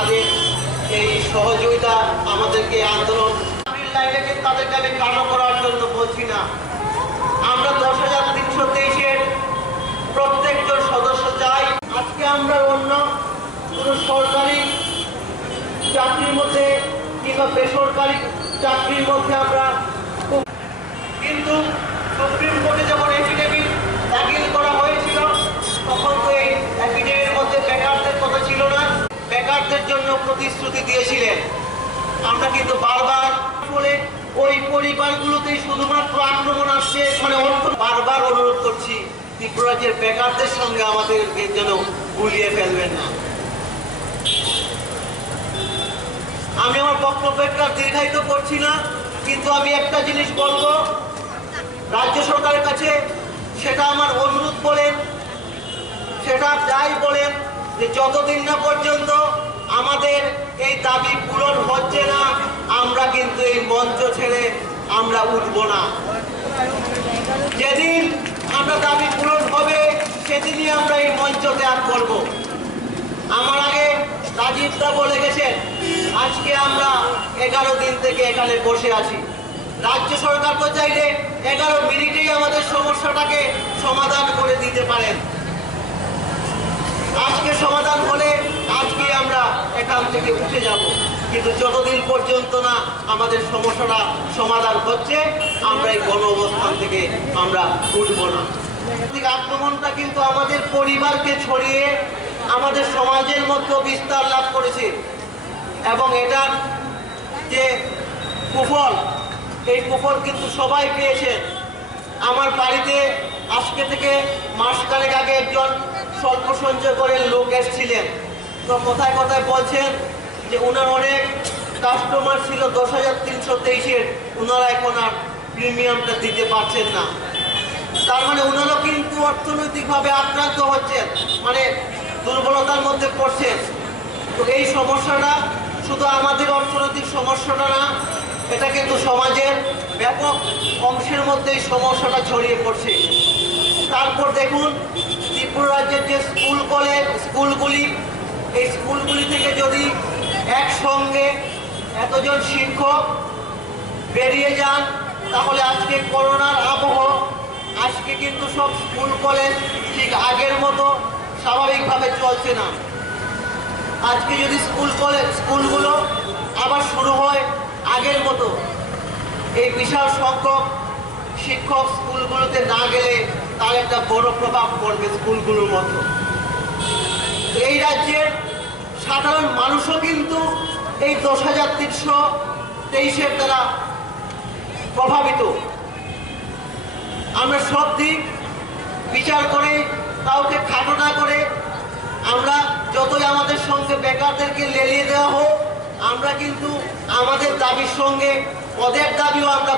তাদের এই সহযোগিতা আমাদেরকে আন্দোলন লাইনকে তাদেরকে আমি কালো করার জন্য বলছি না। আমরা 10,323-এর প্রত্যেকজন সদস্য চাই। আজকে আমরা অন্য কোনো সরকারি চাকরির মধ্যে কিংবা বেসরকারি চাকরির মধ্যে আমরা, কিন্তু সুপ্রিম কোর্টে যখন এফিডেভিট দাখিল করা হয়েছিল তখন তো এই এফিডেভিটের মধ্যে বেকারদের কথা ছিল না। বেকারদের জন্য প্রতিশ্রুতি দিয়েছিলেন। আমরা কিন্তু বারবার বলে ওই পরিবারগুলোতেই শুধুমাত্র আক্রমণ আসছে, বারবার অনুরোধ করছি ত্রিপুরা রাজ্যের বেকারদের সঙ্গে আমাদেরকে যেন গুলিয়ে ফেলবেন না। আমি আমার বক্তব্যটা দীর্ঘায়িত করছি না, কিন্তু আমি একটা জিনিস বলবো রাজ্য সরকারের কাছে, সেটা আমার অনুরোধ বলেন, সেটা যাই বলেন, যে যতদিন না পর্যন্ত আমাদের এই দাবি পূরণ হচ্ছে না আমরা কিন্তু এই মঞ্চ ছেড়ে আমরা উঠব না। যেদিন আমরা দাবি পূরণ হবে সেদিনই আমরা এই মঞ্চ ত্যাগ করব। আমার আগে রাজীব দা বলে গেছেন আজকে আমরা 11 দিন থেকে এখানে বসে আছি। রাজ্য সরকার তো চাইলে 11 মিনিটেই আমাদের সমস্যাটাকে সমাধান করে দিতে পারেন। আজকে সমাধান হলে আজকে আমরা এখান থেকে উঠে যাব, কিন্তু যতদিন পর্যন্ত না আমাদের সমস্যাটা সমাধান হচ্ছে আমরা এই গণ অবস্থান থেকে আমরা উঠব না। আক্রমণটা কিন্তু আমাদের পরিবারকে ছড়িয়ে আমাদের সমাজের মধ্যে বিস্তার লাভ করেছে, এবং এটার যে কুফল, এই কুফল কিন্তু সবাই পেয়েছে। আমার বাড়িতে আজকে থেকে মাসখানেক আগে একজন স্বল্প সঞ্চয় করে লোক এসেছিলেন। তো কথায় কথায় বলছেন যে ওনার অনেক কাস্টমার ছিল 10,323-এর, ওনারা এখন আর প্রিমিয়ামটা দিতে পারছেন না। তার মানে ওনারাও কিন্তু অর্থনৈতিকভাবে আক্রান্ত হচ্ছেন, দুর্বলতার মধ্যে পড়ছেন। তো এই সমস্যাটা শুধু আমাদের অর্থনৈতিক সমস্যাটা না, এটা কিন্তু সমাজের ব্যাপক অংশের মধ্যে এই সমস্যাটা ছড়িয়ে পড়ছে। তারপর দেখুন ত্রিপুরা রাজ্যের যে স্কুলগুলি, এই স্কুলগুলি থেকে যদি একসঙ্গে এতজন শিক্ষক বেরিয়ে যান তাহলে আজকে করোনার আবহ, আজকে কিন্তু সব স্কুল কলেজ ঠিক আগের মতো স্বাভাবিকভাবে চলছে না। আজকে যদি স্কুলগুলো আবার শুরু হয় আগের মতো, এই বিশাল সংখ্যক শিক্ষক স্কুলগুলোতে না গেলে তার একটা বড় প্রভাব পড়বে স্কুলগুলোর মতো। এই রাজ্যের সাধারণ মানুষও কিন্তু এই 10,323-এর দ্বারা প্রভাবিত। আমরা সব দিক বিচার করে, কাউকে খাটো না করে, আমরা যতই আমাদের সঙ্গে বেকারদেরকে লেলিয়ে দেওয়া হোক, আমরা কিন্তু আমাদের দাবির সঙ্গে ওদের দাবিও আমরা